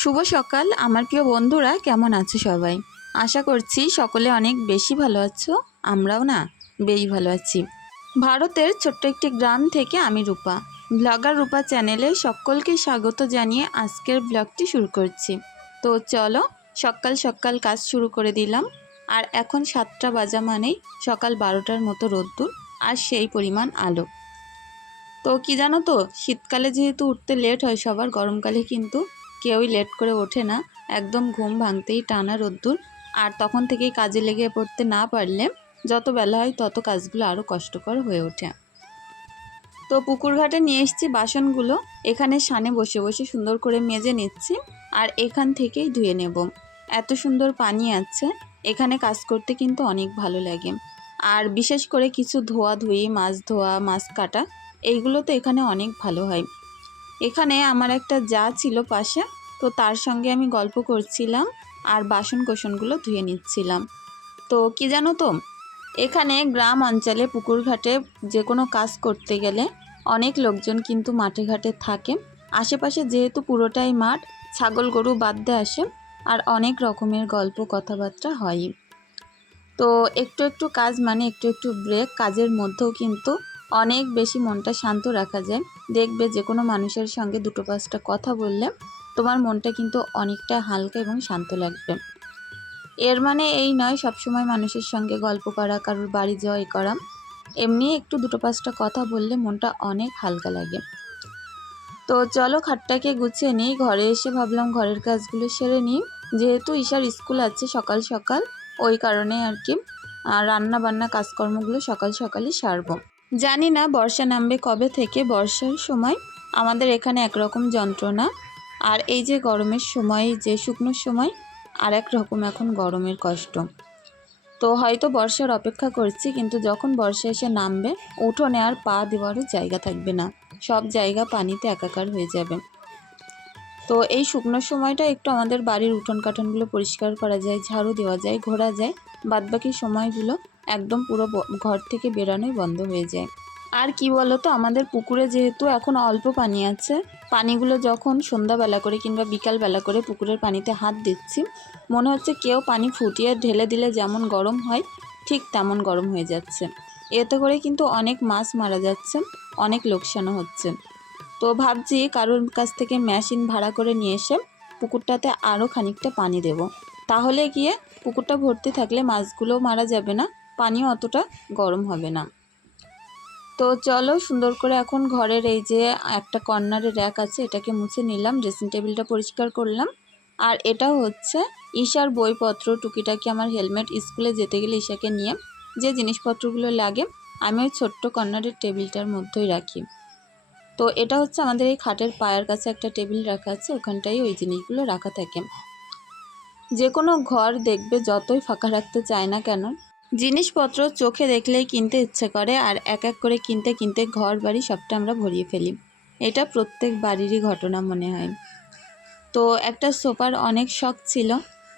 শুভ সকাল আমার প্রিয় বন্ধুরা, কেমন আছো সবাই? আশা করছি সকলে অনেক বেশি ভালো আছো। আমরাও না বেশ ভালো আছি। ভারতের ছোট্ট একটি গ্রাম থেকে আমি রূপা, ব্লগার রূপা চ্যানেলে সকলকে স্বাগত জানিয়ে আজকের ব্লগটি শুরু করছি। তো চলো, সকাল সকাল কাজ শুরু করে দিলাম। আর এখন 7টা বাজা মানেই সকাল 12টার মতো রোদ্দুর আর সেই পরিমাণ আলো। তো কি জানো তো, শীতকালে যেহেতু উঠতে লেট হয় সবার, গরমকালে কিন্তু কেউই লেট করে ওঠে না। একদম ঘুম ভাঙতেই টানা রোদ্দুর। আর তখন থেকেই কাজে লেগে পড়তে না পারলে যত বেলা হয় তত কাজগুলো আরও কষ্টকর হয়ে ওঠে। তো পুকুর ঘাটে নিয়ে এসেছি বাসনগুলো, এখানে সানে বসে বসে সুন্দর করে মেজে নিচ্ছি আর এখান থেকেই ধুয়ে নেব। এত সুন্দর পানি আছে, এখানে কাজ করতে কিন্তু অনেক ভালো লাগে। আর বিশেষ করে কিছু ধোয়াধুয়ি, মাছ ধোয়া, মাছ কাটা, এইগুলো তো এখানে অনেক ভালো হয়। এখানে আমার একটা জা ছিল পাশে, তো তার সঙ্গে আমি গল্প করছিলাম আর বাসন কোসনগুলো ধুয়ে নিচ্ছিলাম। তো কি জানো তো, এখানে গ্রাম অঞ্চলে পুকুর ঘাটে যে কোনো কাজ করতে গেলে অনেক লোকজন কিন্তু মাঠে ঘাটে থাকে। আশেপাশে যেহেতু পুরোটাই মাঠ, ছাগল গরু বাঁধতে আসে আর অনেক রকমের গল্প কথাবার্তা হয়। তো একটু একটু কাজ মানে একটু একটু ব্রেক, কাজের মধ্যেও কিন্তু অনেক বেশি মনটা শান্ত রাখা যায়। দেখবে যে কোনো মানুষের সঙ্গে 2-5টা কথা বললে তোমার মনটা কিন্তু অনেকটা হালকা এবং শান্ত লাগবে। এর মানে এই নয় সবসময় মানুষের সঙ্গে গল্প করা, কারোর বাড়ি যাওয়া করা। এমনি একটু 2-5টা কথা বললে মনটা অনেক হালকা লাগে। তো চলো খাটটাকে গুছিয়ে নিই। ঘরে এসে ভাবলাম ঘরের কাজগুলো সেরে নিই, যেহেতু ঈশার স্কুল আছে সকাল সকাল, ওই কারণে আর কি রান্না বান্না কাজকর্মগুলো সকাল সকালই সারবো। জানি না বর্ষা নামবে কবে থেকে। বর্ষার সময় আমাদের এখানে একরকম যন্ত্রণা, আর এই যে গরমের সময়, যে শুকনোর সময় আর এক রকম এখন গরমের কষ্ট। তো হয়তো বর্ষার অপেক্ষা করছি, কিন্তু যখন বর্ষা এসে নামবে উঠোনে আর পা দেওয়ারও জায়গা থাকবে না, সব জায়গা পানিতে একাকার হয়ে যাবে। তো এই শুকনোর সময়টা একটু আমাদের বাড়ির উঠোন কাঠনগুলো পরিষ্কার করা যায়, ঝাড়ু দেওয়া যায়, ঘোরা যায়। বাদবাকি সময়গুলো একদম পুরো ঘর থেকে বেরানোই বন্ধ হয়ে যায়। আর কি বলো তো, আমাদের পুকুরে যেহেতু এখন অল্প পানি আছে, পানিগুলো যখন সন্ধ্যাবেলা করে কিংবা বিকালবেলা করে পুকুরের পানিতে হাত দিচ্ছি, মনে হচ্ছে কেউ পানি ফুটিয়ে ঢেলে দিলে যেমন গরম হয় ঠিক তেমন গরম হয়ে যাচ্ছে। এতে করে কিন্তু অনেক মাছ মারা যাচ্ছে, অনেক লোকসানও হচ্ছে। তো ভাবছি কারোর কাছ থেকে মেশিন ভাড়া করে নিয়ে এসে পুকুরটাতে আরও খানিকটা পানি দেব। তাহলে গিয়ে পুকুরটা ভর্তি থাকলে মাছগুলো মারা যাবে না, পানিও অতটা গরম হবে না। তো চলো সুন্দর করে এখন ঘরের এই যে একটা কর্নারে র্যাক আছে এটাকে মুছে নিলাম, ড্রেসিং টেবিলটা পরিষ্কার করলাম। আর এটা হচ্ছে ঈশার বইপত্র, টুকিটাকি আমার হেলমেট, স্কুলে যেতে গেলে ঈশাকে নিয়ে যে জিনিসপত্রগুলো লাগে আমি ওই ছোট্ট কর্নারের টেবিলটার মধ্যেই রাখি। তো এটা হচ্ছে আমাদের এই খাটের পায়ের কাছে একটা টেবিল রাখা আছে, ওখানটাই ওই জিনিসগুলো রাখা থাকে। যে কোনো ঘর দেখবে যতই ফাঁকা রাখতে চায় না কেন, জিনিসপত্র চোখে দেখলেই কিনতে ইচ্ছে করে, আর এক এক করে কিনতে কিনতে ঘর বাড়ি সবটা আমরা ভরিয়ে ফেলি। এটা প্রত্যেক বাড়িরই ঘটনা মনে হয়। তো একটা সোফার অনেক শখ ছিল,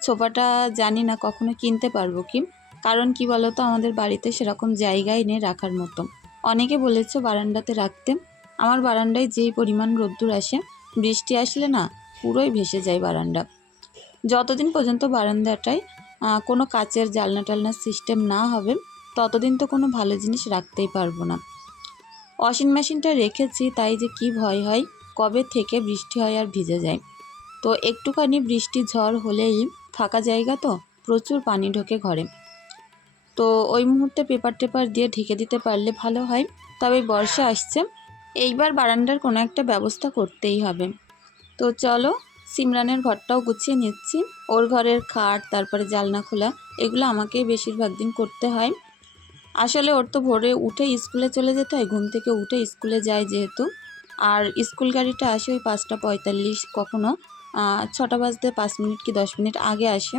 সোফাটা জানি না কখনো কিনতে পারবো কি, কারণ কি বলতো আমাদের বাড়িতে সেরকম জায়গাই নেই রাখার মতো। অনেকে বলেছে বারান্দাতে রাখতে, আমার বারান্দায় যেই পরিমাণ রোদ্দুর আসে, বৃষ্টি আসলে না পুরোই ভেসে যায় বারান্দা। যতদিন পর্যন্ত বারান্দাটায় কোনো কাচের জানলা টালনার সিস্টেম না হবে ততদিন তো কোনো ভালো জিনিস রাখতেই পারবো না। ওয়াশিং মেশিনটা রেখেছি, তাই যে কি ভয় হয় কবে থেকে বৃষ্টি হয় আর ভিজে যায়। তো একটুখানি বৃষ্টি ঝড় হলেই ফাঁকা জায়গা তো প্রচুর পানি ঢোকে ঘরে। তো ওই মুহূর্তে পেপার টেপার দিয়ে ঢেকে দিতে পারলে ভালো হয়। তবে বর্ষা আসছে, এইবার বারান্দার কোনো একটা ব্যবস্থা করতেই হবে। তো চলো সিমরানের ঘরটাও গুছিয়ে নিচ্ছি। ওর ঘরের খাট, তারপরে জালনা খোলা, এগুলো আমাকেই বেশিরভাগ দিন করতে হয়। আসলে ওর তো ভোরে উঠে স্কুলে চলে যেতে হয়, ঘুম থেকে উঠে স্কুলে যায় যেহেতু। আর স্কুল গাড়িটা আসে ওই 5টা 45, কখনো 6টা বাজতে 5 মিনিট কি 10 মিনিট আগে আসে।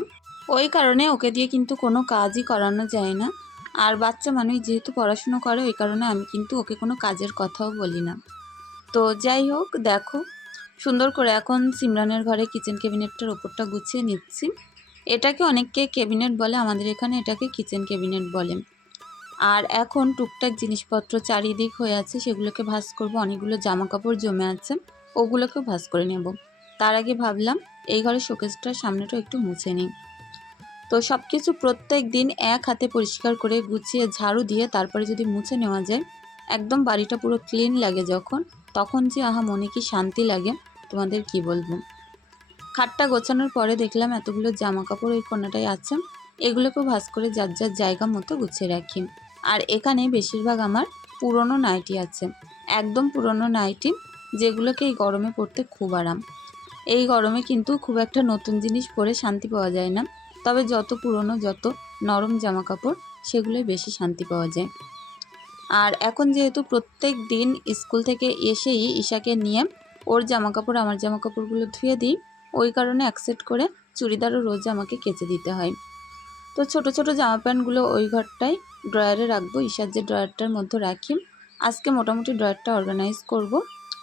ওই কারণে ওকে দিয়ে কিন্তু কোনো কাজই করানো যায় না। আর বাচ্চা মানুষ যেহেতু পড়াশুনো করে, ওই কারণে আমি কিন্তু ওকে কোনো কাজের কথাও বলি না। তো যাই হোক, দেখো সুন্দর করে এখন সিমরানের ঘরে কিচেন ক্যাবিনেটটার ওপরটা গুছিয়ে নিচ্ছি। এটাকে অনেকে ক্যাবিনেট বলে, আমাদের এখানে এটাকে কিচেন ক্যাবিনেট বলে। আর এখন টুকটাক জিনিসপত্র চারিদিক হয়ে আছে, সেগুলোকে ভাঁজ করব। অনেকগুলো জামা কাপড় জমে আছে, ওগুলোকেও ভাঁজ করে নেব। তার আগে ভাবলাম এই ঘরের শোকেসটার সামনেটা একটু মুছে নিই। তো সব কিছু প্রত্যেক দিন এক হাতে পরিষ্কার করে গুছিয়ে ঝাড়ু দিয়ে তারপরে যদি মুছে নেওয়া যায়, একদম বাড়িটা পুরো ক্লিন লাগে তখন যে আহা মনে কি শান্তি লাগে তোমাদের কি বলবো। খাটটা গোছানোর পরে দেখলাম এতগুলো জামা কাপড় ওই কোণাটায় আছে, এগুলোকেও ভাঁজ করে যার যার জায়গা মতো গুছিয়ে রাখি। আর এখানে বেশিরভাগ আমার পুরনো নাইটি আছে, একদম পুরনো নাইটি, যেগুলোকে এই গরমে পরতে খুব আরাম। এই গরমে কিন্তু খুব একটা নতুন জিনিস পরে শান্তি পাওয়া যায় না, তবে যত পুরনো যত নরম জামা কাপড় সেগুলোই বেশি শান্তি পাওয়া যায়। আর এখন যেহেতু প্রত্যেক দিন স্কুল থেকে এসেই ঈশাকে নিয়ে ওর জামা কাপড় আমার জামা কাপড়গুলো ধুয়ে দিই, ওই কারণে অ্যাকসেপ্ট করে চুড়িদারও রোজ আমাকে কেচে দিতে হয়। তো ছোট ছোট জামা প্যান্টগুলো ওই ঘরটায় ড্রয়ারে রাখবো, ঈশার যে ড্রয়ারটার মধ্যে রাখি। আজকে মোটামুটি ড্রয়ারটা অর্গানাইজ করব।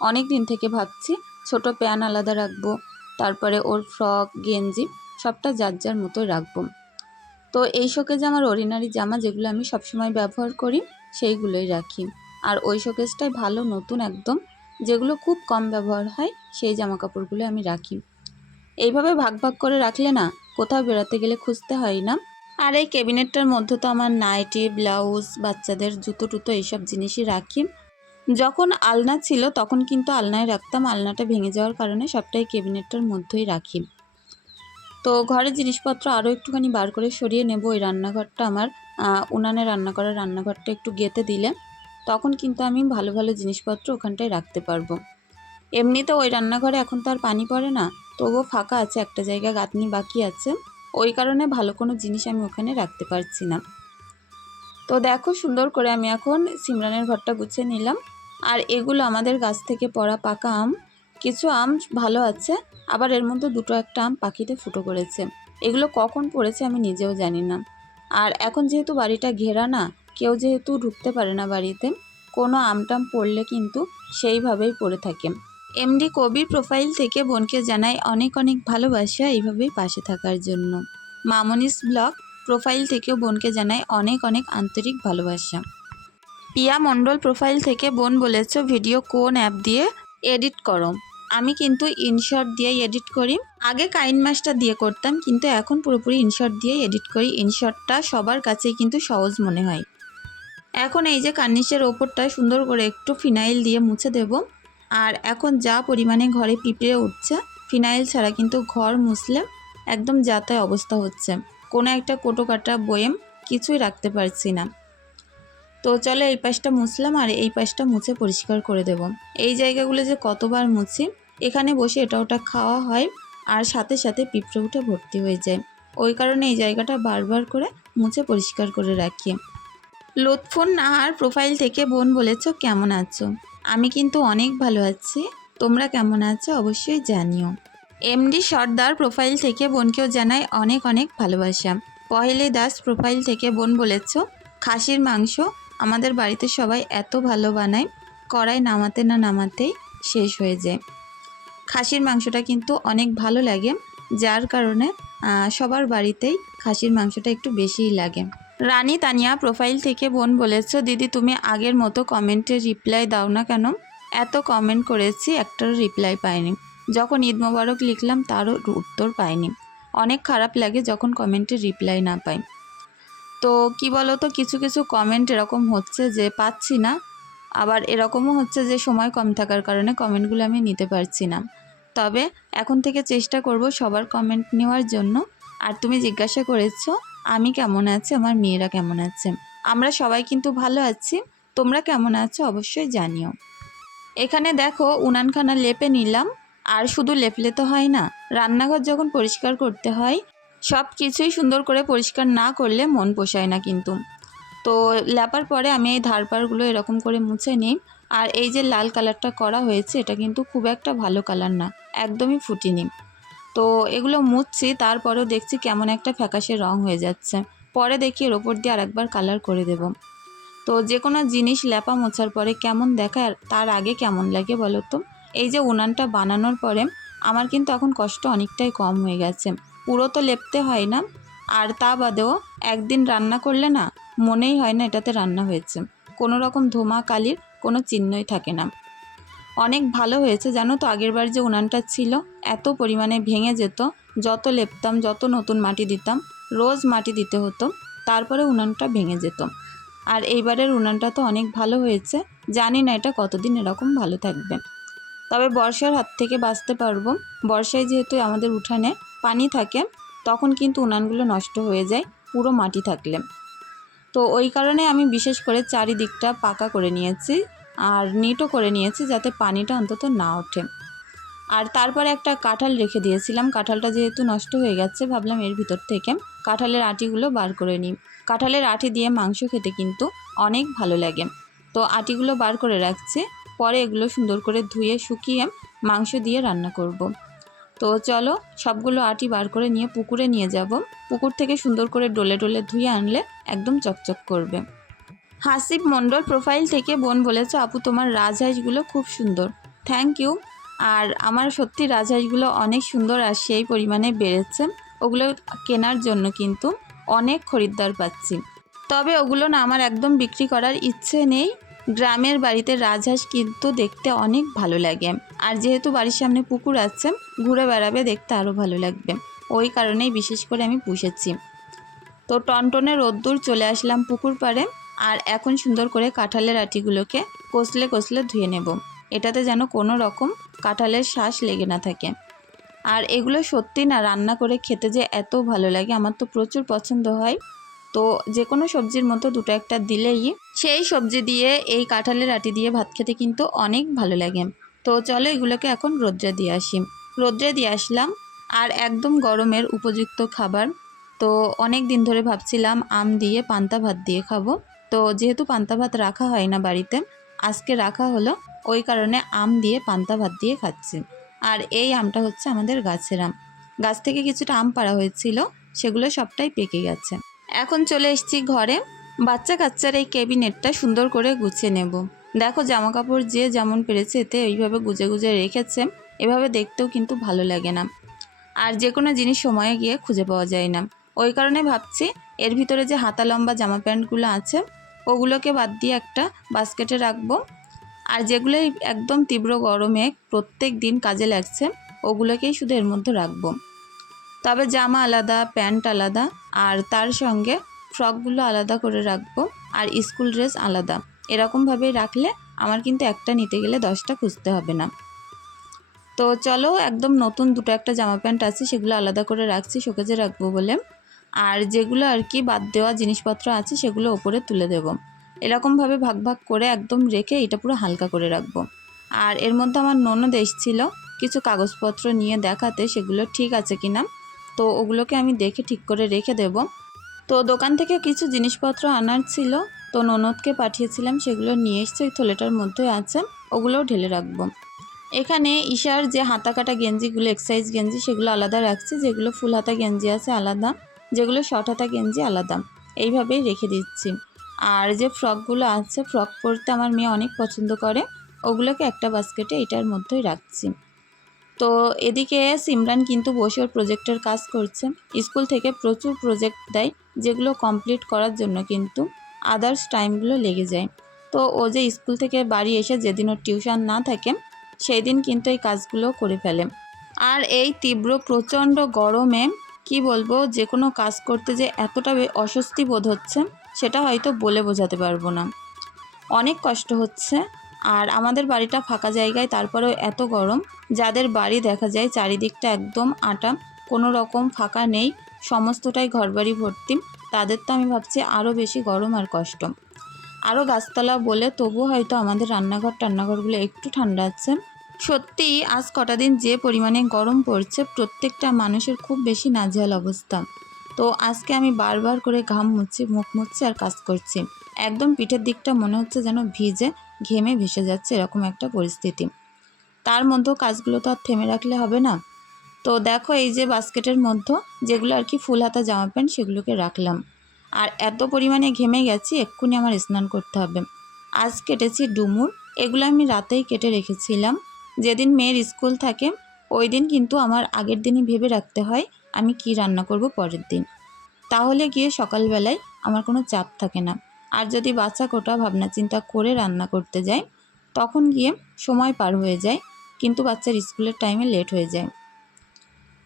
অনেক দিন থেকে ভাবছি ছোট প্যান্ট আলাদা রাখবো, তারপরে ওর ফ্রক গেঞ্জি সবটা যার যার মতোই রাখবো। তো এই শোকেজে আমার অর্ডিনারি জামা যেগুলো আমি সবসময় ব্যবহার করি সেইগুলোই রাখি। আর ওই শোকেজটাই ভালো নতুন একদম, যেগুলো খুব কম ব্যবহার হয় সেই জামা কাপড়গুলো আমি রাখি। এইভাবে ভাগ ভাগ করে রাখলে না কোথাও বেড়াতে গেলে খুঁজতে হয় না। আর এই ক্যাবিনেটটার মধ্যে তো আমার নাইটি, ব্লাউজ, বাচ্চাদের জুতো টুতো এইসব জিনিসই রাখি। যখন আলনা ছিল তখন কিন্তু আলনায় রাখতাম, আলনাটা ভেঙে যাওয়ার কারণে সবটাই ক্যাবিনেটটার মধ্যেই রাখি। তো ঘরের জিনিসপত্র আরও একটুখানি বার করে সরিয়ে নেব। ওই রান্নাঘরটা আমার উনানে রান্না করার রান্নাঘরটা একটু গেঁথে দিলে তখন কিন্তু আমি ভালো ভালো জিনিসপত্র ওখানটায় রাখতে পারবো। এমনিতে ওই রান্নাঘরে এখন তো আর পানি পড়ে না, তবুও ফাঁকা আছে, একটা জায়গা গাঁথনি বাকি আছে, ওই কারণে ভালো কোনো জিনিস আমি ওখানে রাখতে পারছি না। তো দেখো সুন্দর করে আমি এখন সিমরানের ঘরটা গুছিয়ে নিলাম। আর এগুলো আমাদের গাছ থেকে পড়া পাকা আম, কিছু আম ভালো আছে, আবার এর মধ্যে দুটো একটা আম পাখিতে ফুটো করেছে। এগুলো কখন পড়েছে আমি নিজেও জানি না। আর এখন যেহেতু বাড়িটা ঘেরা না, কেউ যেহেতু ঢুকতে পারে না বাড়িতে, কোনো আমটাম পড়লে কিন্তু সেইভাবেই পড়ে থাকে। এমডি কবির প্রোফাইল থেকে বোনকে জানাই অনেক অনেক ভালোবাসা এইভাবেই পাশে থাকার জন্য। মামনিস ব্লগ প্রোফাইল থেকেও বোনকে জানাই অনেক অনেক আন্তরিক ভালোবাসা। পিয়া মণ্ডল প্রোফাইল থেকে বোন বলেছ ভিডিও কোন অ্যাপ দিয়ে এডিট করো? আমি কিন্তু ইনশর্ট দিয়েই এডিট করি। আগে কাইন মাস্টার দিয়ে করতাম, কিন্তু এখন পুরোপুরি ইনশর্ট দিয়েই এডিট করি। ইনশর্টটা সবার কাছেই কিন্তু সহজ মনে হয়। এখন এই যে কার্নিশের ওপরটা সুন্দর করে একটু ফিনাইল দিয়ে মুছে দেব। আর এখন যা পরিমাণে ঘরে পিঁপড়ে উঠছে, ফিনাইল ছাড়া কিন্তু ঘর মুছলে একদম যাতায় অবস্থা হচ্ছে, কোনো একটা কোটো কাটা বয়েম কিছুই রাখতে পারছি না। তো চলো এই পাশটা মুছলাম আর এই পাশটা মুছে পরিষ্কার করে দেব। এই জায়গাগুলো যে কতবার মুছি, এখানে বসে এটা ওটা খাওয়া হয় আর সাথে সাথে পিঁপড়ে উঠে ভর্তি হয়ে যায়, ওই কারণে এই জায়গাটা বারবার করে মুছে পরিষ্কার করে রাখি। লুৎফুন নাহার প্রোফাইল থেকে বোন বলেছ কেমন আছো? আমি কিন্তু অনেক ভালো আছি, তোমরা কেমন আছো অবশ্যই জানিও। এমডি সর্দার প্রোফাইল থেকে বোনকেও জানাই অনেক অনেক ভালোবাসা। পহেলি দাস প্রোফাইল থেকে বোন বলেছ খাসির মাংস আমাদের বাড়িতে সবাই এত ভালো বানায়, কড়াই নামাতে না নামাতেই শেষ হয়ে যায়। খাসির মাংসটা কিন্তু অনেক ভালো লাগে, যার কারণে সবার বাড়িতেই খাসির মাংসটা একটু বেশিই লাগে। রানী তানিয়া প্রোফাইল থেকে বোন বলেছ দিদি তুমি আগের মতো কমেন্টের রিপ্লাই দাও না কেন? এত কমেন্ট করেছি একটারও রিপ্লাই পাইনি, যখন ঈদ মোবারক লিখলাম তারও উত্তর পাইনি। অনেক খারাপ লাগে যখন কমেন্টের রিপ্লাই না পাই। তো কি বলো তো, কিছু কিছু কমেন্ট এরকম হচ্ছে যে পাচ্ছি না, আবার এরকমও হচ্ছে যে সময় কম থাকার কারণে কমেন্টগুলো আমি নিতে পারছি না। তবে এখন থেকে চেষ্টা করব সবার কমেন্ট নেওয়ার জন্য। আর তুমি জিজ্ঞাসা করেছো আমি কেমন আছি, আমার মেয়েরা কেমন আছে, আমরা সবাই কিন্তু ভালো আছি, তোমরা কেমন আছো অবশ্যই জানিও। এখানে দেখো উনানখানা লেপে নিলাম। আর শুধু লেপলে তো হয় না, রান্নাঘর যখন পরিষ্কার করতে হয় সব কিছুই সুন্দর করে পরিষ্কার না করলে মন পোষায় না কিন্তু। তো লেপার পরে আমি এই ধারপারগুলো এরকম করে মুছে নিই। আর এই যে লাল কালারটা করা হয়েছে এটা কিন্তু খুব একটা ভালো কালার না, একদমই ফুটিনি। তো এগুলো মুছছি, তারপরেও দেখছি কেমন একটা ফ্যাকাশে রং হয়ে যাচ্ছে, পরে দেখি এর ওপর দিয়ে আরেকবার কালার করে দেব। তো যে কোনো জিনিস লেপা মোছার পরে কেমন দেখায় আর তার আগে কেমন লাগে বলো তো। এই যে উনানটা বানানোর পরে আমার কিন্তু এখন কষ্ট অনেকটাই কম হয়ে গেছে, পুরো তো লেপতে হয় না। আর তা বাদেও একদিন রান্না করলে না মনেই হয় না এটাতে রান্না হয়েছে, কোনো রকম ধোমা কালির কোনো চিহ্নই থাকে না। অনেক ভালো হয়েছে জানো তো। আগেরবার যে উনানটা ছিল এত পরিমাণে ভেঙে যেত, যত লেপতাম, যত নতুন মাটি দিতাম, রোজ মাটি দিতে হতো, তারপরে উনানটা ভেঙে যেত। আর এইবারের উনানটা তো অনেক ভালো হয়েছে। জানি না এটা কতদিন এরকম ভালো থাকবে, তবে বর্ষার হাত থেকে বাঁচতে পারবো। বর্ষায় যেহেতু আমাদের উঠানে পানি থাকে, তখন কিন্তু উনানগুলো নষ্ট হয়ে যায় পুরো মাটি থাকলে। তো ওই কারণে আমি বিশেষ করে চারিদিকটা পাকা করে নিয়েছি আর নিটও করে নিয়েছি, যাতে পানিটা অন্তত না ওঠে। আর তারপরে একটা কাঁঠাল রেখে দিয়েছিলাম। কাঁঠালটা যেহেতু নষ্ট হয়ে গেছে, ভাবলাম এর ভিতর থেকে কাঁঠালের আটিগুলো বার করে নিই। কাঁঠালের আটি দিয়ে মাংস খেতে কিন্তু অনেক ভালো লাগে। তো আটিগুলো বার করে রাখছি, পরে এগুলো সুন্দর করে ধুয়ে শুকিয়ে মাংস দিয়ে রান্না করব। তো চলো, সবগুলো আটি বার করে নিয়ে পুকুরে নিয়ে যাব। পুকুর থেকে সুন্দর করে ডলে ডলে ধুয়ে আনলে একদম চকচক করবে। হাসিব মণ্ডল প্রোফাইল থেকে বোন বলেছে, আপু তোমার রাজহাঁসগুলো খুব সুন্দর। Thank you. আর আমার সত্যি রাজহাঁসগুলো অনেক সুন্দর আর সেই পরিমাণে বেড়েছে। ওগুলো কেনার জন্য কিন্তু অনেক খরিদ্দার পাচ্ছি। তবে ওগুলো না আমার একদম বিক্রি করার ইচ্ছে নেই। গ্রামের বাড়িতে রাজহাঁস কিন্তু দেখতে অনেক ভালো লাগে। আর যেহেতু বাড়ির সামনে পুকুর আছে, ঘুরে বেড়াবে, দেখতে আরও ভালো লাগবে। ওই কারণেই বিশেষ করে আমি পুষেছি। তো টনটনে রোদ্দুর চলে আসলাম পুকুর পাড়ে। আর এখন সুন্দর করে কাঁঠালের আটিগুলোকে কষলে কষলে ধুয়ে নেব, এটাতে যেন কোনো রকম কাঁঠালের শ্বাস লেগে না থাকে। আর এগুলো সত্যি না রান্না করে খেতে যে এত ভালো লাগে, আমার তো প্রচুর পছন্দ হয়। তো যে কোনো সবজির মতো দুটো একটা দিলেই সেই সবজি দিয়ে এই কাঁঠালের আটি দিয়ে ভাত খেতে কিন্তু অনেক ভালো লাগে। তো চলো এগুলোকে এখন রোদ্রে দিয়ে আসি। রোদ্রে দিয়ে আসলাম। আর একদম গরমের উপযুক্ত খাবার। তো অনেক দিন ধরে ভাবছিলাম আম দিয়ে পান্তা ভাত দিয়ে খাবো। তো যেহেতু পান্তা ভাত রাখা হয় না বাড়িতে, আজকে রাখা হলো, ওই কারণে আম দিয়ে পান্তা ভাত দিয়ে খাচ্ছি। আর এই আমটা হচ্ছে আমাদের গাছের আম। গাছ থেকে কিছুটা আম পাড়া হয়েছিল, সেগুলো সবটাই পেকে গেছে। এখন চলে এসেছি ঘরে। বাচ্চা কাচ্চার এই ক্যাবিনেটটা সুন্দর করে গুছিয়ে নেব। দেখো জামা কাপড় যে যেমন পেরেছে এতে এইভাবে গুজে গুজে রেখেছে। এভাবে দেখতেও কিন্তু ভালো লাগে না, আর যে কোনো জিনিস সময়ে গিয়ে খুঁজে পাওয়া যায় না। ওই কারণে ভাবছি এর ভিতরে যে হাতা লম্বা জামা প্যান্টগুলো আছে ওগুলোকে বাদ দিয়ে একটা বাস্কেটে রাখবো। আর যেগুলো একদম তীব্র গরমে প্রত্যেক দিন কাজে লাগছে ওগুলোকেই শুধু এর মধ্যে রাখবো। তবে জামা আলাদা, প্যান্ট আলাদা, আর তার সঙ্গে ফ্রকগুলো আলাদা করে রাখবো, আর স্কুল ড্রেস আলাদা। এরকমভাবেই রাখলে আমার কিন্তু একটা নিতে গেলে 10টা খুঁজতে হবে না। তো চলো, একদম নতুন দুটো একটা জামা প্যান্ট আছে, সেগুলো আলাদা করে রাখছি শোকেজে রাখবো বলে। আর যেগুলো আর কি বাদ দেওয়া জিনিসপত্র আছে সেগুলো ওপরে তুলে দেব। এরকমভাবে ভাগ ভাগ করে একদম রেখে এটা পুরো হালকা করে রাখবো। আর এর মধ্যে আমার ননদ এসেছিল কিছু কাগজপত্র নিয়ে দেখাতে, সেগুলো ঠিক আছে কিনা। তো ওগুলোকে আমি দেখে ঠিক করে রেখে দেব। তো দোকান থেকে কিছু জিনিসপত্র আনার ছিল, তো ননদকে পাঠিয়েছিলাম, সেগুলো নিয়ে এসছে, ওই থলেটার মধ্যে আছে, ওগুলোও ঢেলে রাখবো। এখানে ঈশার যে হাতা কাটা গেঞ্জিগুলো, এক্সারসাইজ গেঞ্জি, সেগুলো আলাদা রাখছি। যেগুলো ফুল হাতা গেঞ্জি আছে আলাদা, যেগুলো শর্ট হাতা গেঞ্জি আলাদা, এইভাবেই রেখে দিচ্ছি। আর যে ফ্রকগুলো আছে, ফ্রক পরতে আমার মেয়ে অনেক পছন্দ করে, ওগুলোকে একটা বাস্কেটে এটার মধ্যেই রাখছি। তো এদিকে সিমরান কিন্তু বসে ওর প্রজেক্টের কাজ করছে। স্কুল থেকে প্রচুর প্রজেক্ট দেয়, যেগুলো কমপ্লিট করার জন্য কিন্তু আদার্স টাইমগুলো লেগে যায়। তো ও যে স্কুল থেকে বাড়ি এসে যেদিন ওর টিউশন না থাকে সেই দিন কিন্তু এই কাজগুলো করে ফেলে। আর এই তীব্র প্রচণ্ড গরমে কি বলবো, যে কোনো কাজ করতে যে এতটা অস্বস্তি বোধ হচ্ছে সেটা হয়তো বলে বোঝাতে পারবো না। অনেক কষ্ট হচ্ছে। আর আমাদের বাড়িটা ফাঁকা জায়গায়, তারপরেও এত গরম। যাদের বাড়ি দেখা যায় চারিদিকটা একদম আটা, কোনো রকম ফাঁকা নেই, সমস্তটাই ঘরবাড়ি ভর্তি, তাদের তো আমি ভাবছি আরও বেশি গরম আর কষ্ট। আরও গাছতলা বলে তবুও হয়তো আমাদের টান্নাঘরগুলো একটু ঠান্ডা আছে। সত্যিই আজ কটা দিন যে পরিমাণে গরম পড়ছে, প্রত্যেকটা মানুষের খুব বেশি নাজেহাল অবস্থা। তো আজকে আমি বারবার করে ঘাম মুছছি, মুখ মুছছি আর কাজ করছি। একদম পিঠের দিকটা মনে হচ্ছে যেন ভিজে ঘেমে ভেসে যাচ্ছে, এরকম একটা পরিস্থিতি। তার মধ্যেও কাজগুলো তো আর থেমে রাখলে হবে না। তো দেখো এই যে বাস্কেটের মধ্যে যেগুলো আর কি ফুল হাতা জামা প্যান্ট, সেগুলোকে রাখলাম। আর এত পরিমাণে ঘেমে গেছি, এক্ষুনি আমার স্নান করতে হবে। আজ কেটেছি ডুমুর, এগুলো আমি রাতেই কেটে রেখেছিলাম। যেদিন মেয়ের স্কুল থাকে ওই দিন কিন্তু আমার আগের দিনই ভেবে রাখতে হয় আমি কি রান্না করব পরের দিন, তাহলে গিয়ে সকালবেলায় আমার কোনো চাপ থাকে না। আর যদি বাচ্চা কোটা ভাবনা চিন্তা করে রান্না করতে যাই তখন গিয়ে সময় পার হয়ে যায়, কিন্তু বাচ্চার স্কুলের টাইমে লেট হয়ে যায়।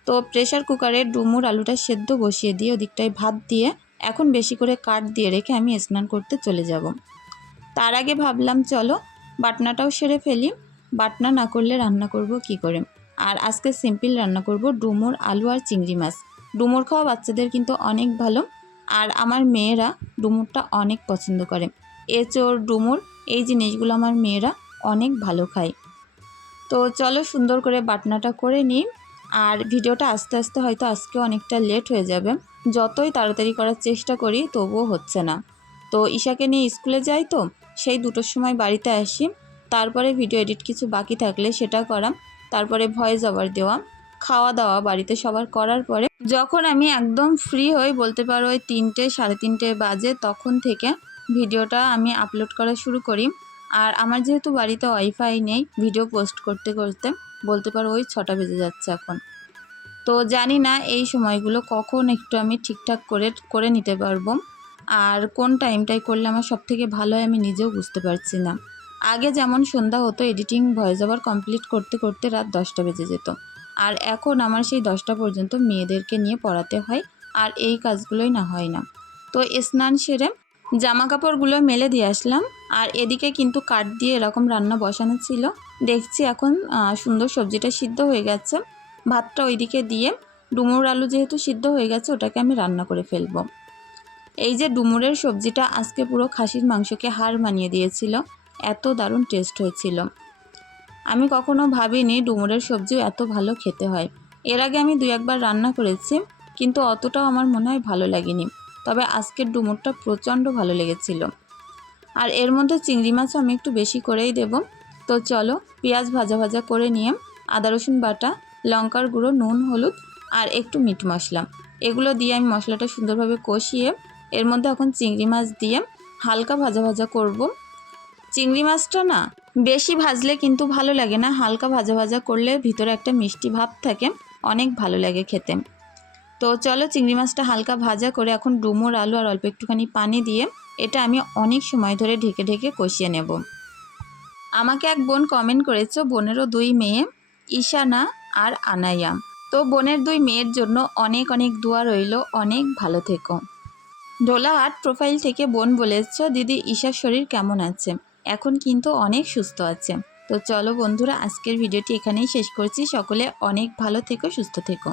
তো প্রেশার কুকারে ডুমুর আলুটা সেদ্ধ বসিয়ে দিয়ে ওদিকটায় ভাত দিয়ে এখন বেশি করে কাট দিয়ে রেখে আমি স্নান করতে চলে যাব। তার আগে ভাবলাম চলো বাটনাটাও সেরে ফেলি, বাটনা না করলে রান্না করব কি করে। আর আজকে সিম্পল রান্না করব ডুমুর আলু আর চিংড়ি মাছ। ডুমুর খাওয়া বাচ্চাদের কিন্তু অনেক ভালো, আর আমার মেয়েরা ডুমুরটা অনেক পছন্দ করে। এঁচোড় ডুমুর এই জিনিসগুলো আমার মেয়েরা অনেক ভালো খায়। তো চলো সুন্দর করে বাটনাটা করে নিই। আর ভিডিওটা আস্তে আস্তে হয়তো আজকে অনেকটা লেট হয়ে যাবে, যতই তাড়াতাড়ি করার চেষ্টা করি তবুও হচ্ছে না। তো ঈশাকে নিয়ে স্কুলে যাই, তো সেই 2টোর সময় বাড়িতে আসি, তারপরে ভিডিও এডিট কিছু বাকি থাকলে সেটা করা, তারপরে ভয়েস ওভার দেওয়া, খাওয়া দাওয়া বাড়িতে সবার করার পরে যখন আমি একদম ফ্রি হই বলতে পারো ওই 3টে 3:30 বাজে, তখন থেকে ভিডিওটা আমি আপলোড করা শুরু করি। আর আমার যেহেতু বাড়িতে ওয়াইফাই নেই, ভিডিও পোস্ট করতে করতে বলতে পারো ওই 6টা বেজে যাচ্ছে এখন। তো জানি না এই সময়গুলো কখন একটু আমি ঠিকঠাক করে নিতে পারবো, আর কোন টাইমটাই করলে আমার সবথেকে ভালো হয় আমি নিজেও বুঝতে পারছি না। আগে যেমন সন্ধ্যা হতো, এডিটিং ভয়েস ওভার কমপ্লিট করতে করতে রাত 10টা বেজে যেত, আর এখন আমার সেই 10টা পর্যন্ত মেয়েদেরকে নিয়ে পড়াতে হয়, আর এই কাজগুলোই না হয় না। তো স্নান সেরে জামা কাপড়গুলো মেলে দিয়ে আসলাম, আর এদিকে কিন্তু কাঠ দিয়ে এরকম রান্না বসানো ছিল। দেখছি এখন সুন্দর সবজিটা সিদ্ধ হয়ে গেছে, ভাতটা ওইদিকে দিয়ে ডুমুর আলু যেহেতু সিদ্ধ হয়ে গেছে ওটাকে আমি রান্না করে ফেলবো। এই যে ডুমুরের সবজিটা আজকে পুরো খাসির মাংসকে হার মানিয়ে দিয়েছিল, এত দারুণ টেস্ট হয়েছিল। আমি কখনো ভাবিনি ডুমুরের সবজিও এত ভালো খেতে হয়। এর আগে আমি 2-1বার রান্না করেছি, কিন্তু অতটাও আমার মনে হয় ভালো লাগেনি। তবে আজকের ডুমুরটা প্রচণ্ড ভালো লেগেছিল। আর এর মধ্যে চিংড়ি মাছও আমি একটু বেশি করেই দেব। তো চলো পেঁয়াজ ভাজা ভাজা করে নিয়ে আদা রসুন বাটা, লঙ্কার গুঁড়ো, নুন হলুদ আর একটু মিট মশলা, এগুলো দিয়ে আমি মশলাটা সুন্দরভাবে কষিয়ে এর মধ্যে এখন চিংড়ি মাছ দিয়ে হালকা ভাজা ভাজা করব। চিংড়ি মাছটা না বেশি ভাজলে কিন্তু ভালো লাগে না, হালকা ভাজা ভাজা করলে ভিতরে একটা মিষ্টি ভাব থাকে, অনেক ভালো লাগে খেতে। তো চলো চিংড়ি মাছটা হালকা ভাজা করে এখন ডুমুর আলু আর অল্প একটুখানি পানি দিয়ে এটা আমি অনেক সময় ধরে ঢেকে ঢেকে কষিয়ে নেব। আমাকে এক বোন কমেন্ট করেছো বোনেরও 2 মেয়ে, ঈশানা আর আনাইয়া। তো বোনের 2 মেয়ের জন্য অনেক অনেক দোয়া রইল, অনেক ভালো থেকো। ডোলাহাট প্রোফাইল থেকে বোন বলেছ দিদি ঈশার শরীর কেমন আছে, এখন কিন্তু অনেক সুস্থ আছে। তো চলো বন্ধুরা আজকের ভিডিওটি এখানেই শেষ করছি, সকলে অনেক ভালো থেকো, সুস্থ থেকো।